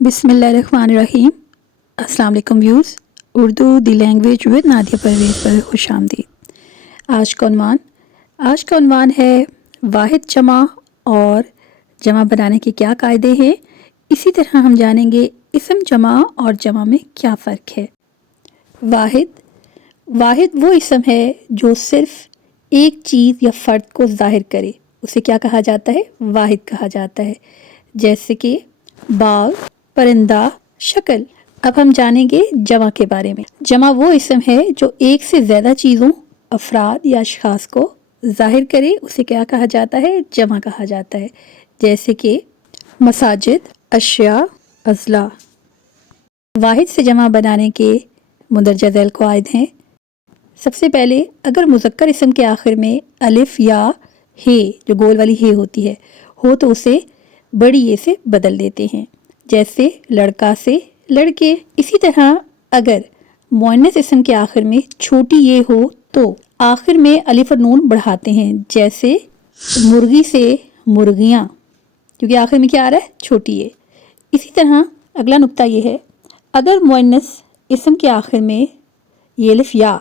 बिस्मिल्लाहिर्रहमानिर्रहीम। अस्सलाम वालेकुम views. Urdu the language with Nadia Parvez पर खुश आमदीद। आज का उन्वान है वाहिद जमा और जमा बनाने के क्या कायदे हैं। इसी तरह हम जानेंगे इसम जमा और जमा में क्या फ़र्क है। वाहिद वो इसम है जो सिर्फ़ एक चीज़ या फ़र्द को ज़ाहिर करे, उसे क्या कहा जाता है? वाहिद कहा जाता है। जैसे कि बाग, परिंदा, शक्ल। अब हम जानेंगे जमा के बारे में। जमा वो इसम है जो एक से ज़्यादा चीज़ों, अफराद या अशख़ास को ज़ाहिर करे, उसे क्या कहा जाता है? जमा कहा जाता है। जैसे कि मसाजिद, अशिया, अज़ला। वाहिद से जमा बनाने के मुंदरजा ज़ैल क़वाइद हैं। सबसे पहले अगर मुज़क्कर इसम के आखिर में अलिफ या हे, जो गोल वाली हे होती है, हो तो उसे बड़ी ये से बदल देते हैं। जैसे लड़का से लड़के। इसी तरह अगर मुअन्नस इसम के आखिर में छोटी ये हो तो आखिर में अलिफ और नून बढ़ाते हैं। जैसे मुर्गी से मुर्गियाँ, क्योंकि आखिर में क्या आ रहा है? छोटी ये। इसी तरह अगला नुक्ता ये है, अगर मुअन्नस इसम के आखिर में ये अलिफ या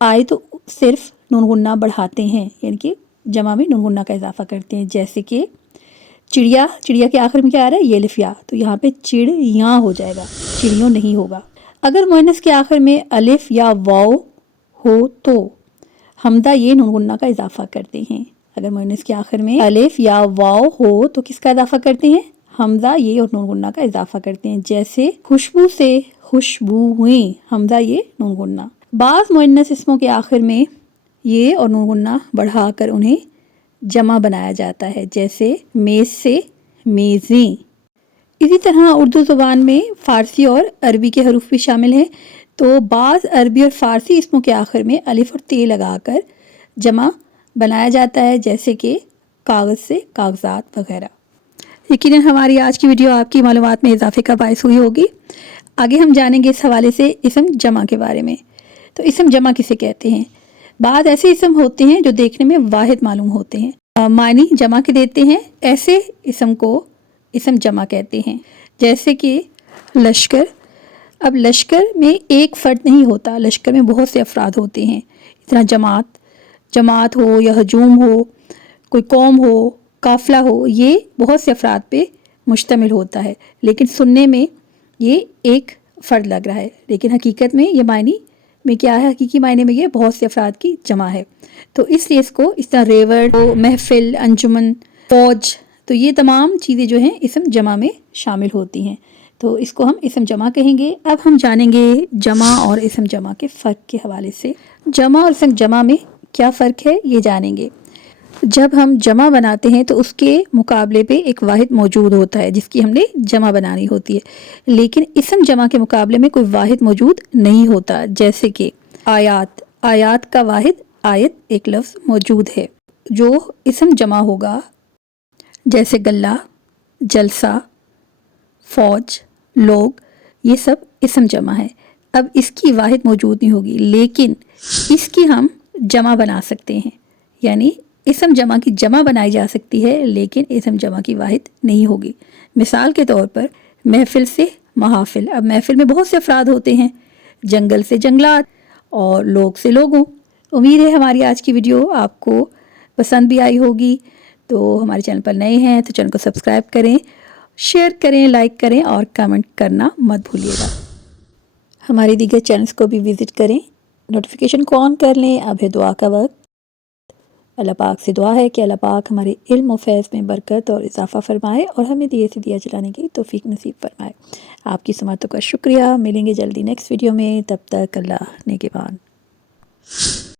आए तो सिर्फ नून गुन्ना बढ़ाते हैं, यानी कि जमा में नून गुन्ना का इजाफा करते हैं। जैसे कि चिड़िया के आखिर में क्या आ रहा है? ये अलिफ या, तो यहाँ पे चिड़ियाँ हो जाएगा, चिड़ियों नहीं होगा। अगर मुअन्नस के आखिर में अलिफ या वाव हो तो हमदा ये नून गुन्ना का इजाफा करते हैं। अगर मुअन्नस के आखिर में अलिफ या वाव हो तो किसका इजाफा करते हैं? हमदा ये और नून गुन्ना का इजाफा करते हैं। जैसे खुशबू से खुशबुएं, हमदा ये नून गुन्ना। बाज़ मुअन्नस इसमों के आखिर में ये और नून गुन्ना बढ़ाकर उन्हें जमा बनाया जाता है। जैसे मेज़ से मेज़ें। इसी तरह उर्दू ज़ुबान में फ़ारसी और अरबी के हरूफ भी शामिल हैं। तो बाज़ अरबी और फ़ारसी इसमों के आखिर में अलिफ और ते लगाकर जमा बनाया जाता है। जैसे कि कागज़ से कागज़ात वगैरह। यकीनन हमारी आज की वीडियो आपकी मालूमात में इजाफे का बायस हुई होगी। आगे हम जानेंगे इस हवाले से इसम जमा के बारे में। तो इसम जमा किसे कहते हैं? बाद ऐसे इसम होते हैं जो देखने में वाहिद मालूम होते हैं, मानी जमा के देते हैं, ऐसे इसम को इसम जमा कहते हैं। जैसे कि लश्कर। अब लश्कर में एक फ़र्द नहीं होता, लश्कर में बहुत से अफराद होते हैं। इतना जमात हो या हजूम हो, कोई कौम हो, काफ़िला हो, ये बहुत से अफराद पे मुश्तमिल होता है। लेकिन सुनने में ये एक फ़र्द लग रहा है, लेकिन हकीकत में ये मायनी में क्या है? हकीकी मायने में ये बहुत से अफराद की जमा है। तो इसलिए इसको इस तरह रेवड़, महफिल, अंजुमन, फौज, तो ये तमाम चीज़ें जो हैं इसम जमा में शामिल होती हैं। तो इसको हम इसम जमा कहेंगे। अब हम जानेंगे जमा और इसम जमा के फ़र्क के हवाले से। जमा और इसम जमा में क्या फ़र्क है ये जानेंगे। जब हम जमा बनाते हैं तो उसके मुकाबले पे एक वाहिद मौजूद होता है जिसकी हमने जमा बनानी होती है, लेकिन इसम जमा के मुकाबले में कोई वाहिद मौजूद नहीं होता। जैसे कि आयात का वाहिद आयत एक लफ्ज़ मौजूद है। जो इसम जमा होगा जैसे गल्ला, जलसा, फौज, लोग, ये सब इसम जमा है। अब इसकी वाहिद मौजूद नहीं होगी, लेकिन इसकी हम जमा बना सकते हैं, यानी इसम जमा की जमा बनाई जा सकती है, लेकिन इसम जमा की वाहिद नहीं होगी। मिसाल के तौर पर महफिल से महाफिल। अब महफिल में बहुत से अफराद होते हैं, जंगल से जंगलात और लोग से लोगों। उम्मीद है हमारी आज की वीडियो आपको पसंद भी आई होगी। तो हमारे चैनल पर नए हैं तो चैनल को सब्सक्राइब करें, शेयर करें, लाइक करें और कमेंट करना मत भूलिएगा। हमारे दीगर चैनल्स को भी विज़िट करें, नोटिफिकेशन को ऑन कर लें। अब है दुआ का वक्त। अल्लाह पाक से दुआ है कि अल्लाह पाक हमारे इल्म और फैज़ में बरकत और इजाफ़ा फरमाए और हमें दिए से दिया जलाने की तौफ़ीक नसीब फरमाए। आपकी समातों का शुक्रिया। मिलेंगे जल्दी नेक्स्ट वीडियो में, तब तक अल्लाह निगहबान।